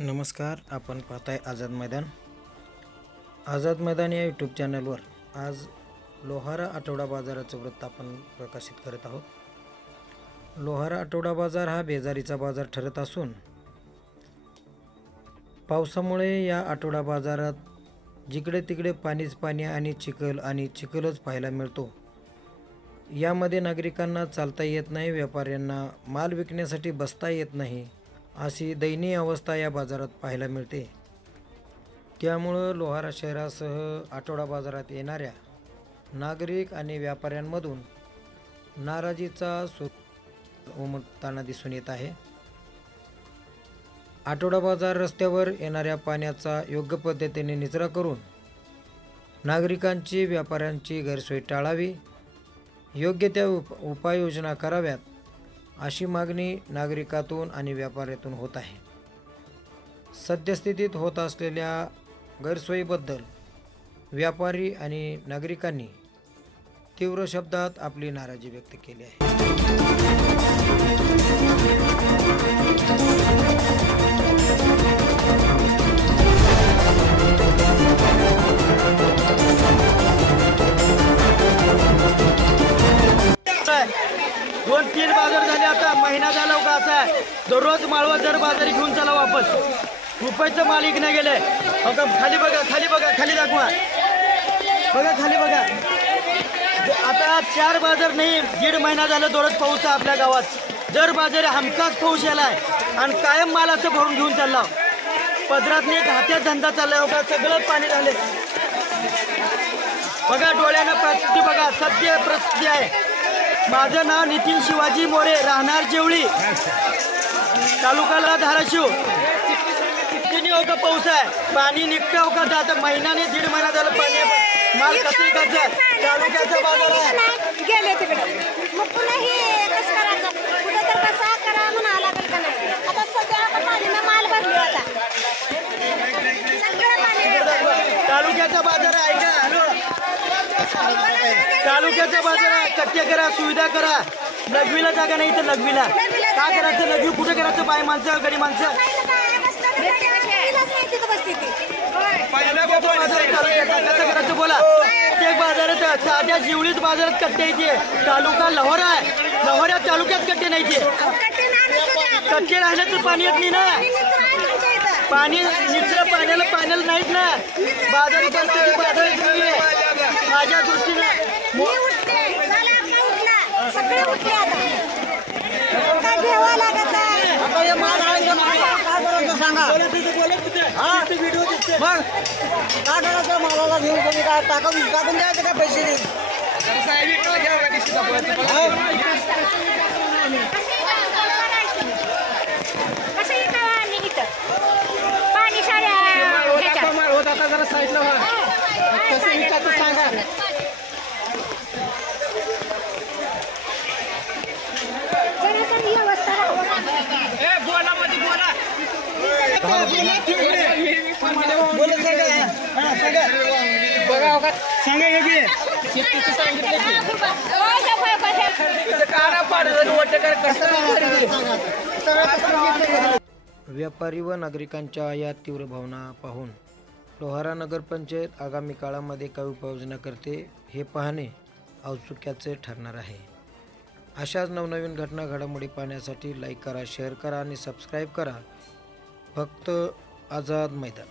नमस्कार, आपण पाहताय आझाद मैदान. आझाद मैदान या यूट्यूब चॅनलवर आज लोहारा आठवडा बाजाराचं वृत्त आपण प्रकाशित करत आहोत. लोहारा आठवडा बाजार हा बेजारीचा बाजार ठरत असून पावसामुळे या आठवडा बाजारात जिकडे तिकडे पाणीच पाणी आणि चिखलच पाहायला मिळतो. यामध्ये नागरिकांना चालता येत नाही, व्यापाऱ्यांना माल विकण्यासाठी बसता येत नाही, अशी दयनीय अवस्था या बाजारात पाहायला मिळते. त्यामुळं लोहारा शहरासह आठवडा बाजारात येणाऱ्या नागरिक आणि व्यापाऱ्यांमधून नाराजीचा सूर उमटताना दिसून येत आहे. आठवडा बाजार रस्त्यावर येणाऱ्या पाण्याचा योग्य पद्धतीने निचरा करून नागरिकांची व्यापाऱ्यांची गैरसोय टाळावी, योग्य त्या उपाययोजना कराव्यात, अशी मागणी नागरिकातून आणि व्यापाऱ्यातून होत आहे. सद्यस्थितीत होत असलेल्या गैरसोयीबद्दल व्यापारी आणि नागरिकांनी तीव्र शब्दात आपली नाराजी व्यक्त केली आहे. दोन तीन बाजार झाले, आता महिना झाला का असा आहे. दररोज माळवा जर बाजारी घेऊन चला वापस. रुपयाचं मालिक नाही गेले. खाली बघा, खाली दाखवा, बघा खाली बघा. आता 4 बाजार नाही, 1.5 महिना झाला दररोज पाऊस आहे आपल्या गावात. जर बाजारी हमखास पाऊस यालाय आणि कायम मालाचं भरून घेऊन चालला. पदरात नाही, घाट्यात धंदा चाललाय. बघा सगळं पाणी झाले. बघा डोळ्यानं परिस्थिती बघा, सत्य परिस्थिती आहे. माझं नाव नितीन शिवाजी मोरे, राहणार जेवळी, तालुक्याला धाराशिव. किती हो का पाऊस आहे, पाणी निघतं हो का. आता महिन्याने 1.5 महिना झालं पाणी. माल कसं विकायचं, तालुक्याचा बाजार आहे. गेले तिकडे मग पुन्हा हे कसं करायचं, कुठं तर कसा करा म्हणा लागेल का नाही. आता सध्या आपण पाणीनं माल भरली. आता सगळं पाणी तालुक्याचा बाजार आहे का. हॅलो, तालुक्याचा बाजार आहे. कट्टे करा, सुविधा करा. लघवीला जागा नाही तर लघवीला काय करायचं. लघवी कुठे करायचं, बाय माणसं गडी माणसं. कसं करायचं बोला. प्रत्येक बाजारात साध्या जिवळीच बाजारात कट्टे येते. तालुका लोहारा आहे, लोहाऱ्या तालुक्यात कट्टे नाही ते. कट्टे राहिले तर पाणी येत नाही ना. पाणी निचरा पाण्याला नाहीत ना. बाजारी परिस्थिती बाजारी माझ्या दृष्टीने सगळे उठले. आता घ्यावा लागत आहे. आता हे माल आहे का नाही, काय करायचं सांगा. हा व्हिडिओ दिसते मग काय करायचं. मालाला घेऊन तुम्ही काय टाकून द्यायचं का पैसे देऊन. पाणी साड्या होत आता जरा साईडला कसं विकायचं सांगा. व्यापारी व नागरिकांच्या या तीव्र भावना पाहून लोहारा नगरपंचायत आगामी काळामध्ये काय उपाययोजना करते हे पाहणे औत्सुक्याचे ठरणार आहे. अशाच नवनवीन घटना घडामोडी पाहण्यासाठी लाईक करा, शेअर करा आणि सबस्क्राईब करा. फक्त आझाद मैदान.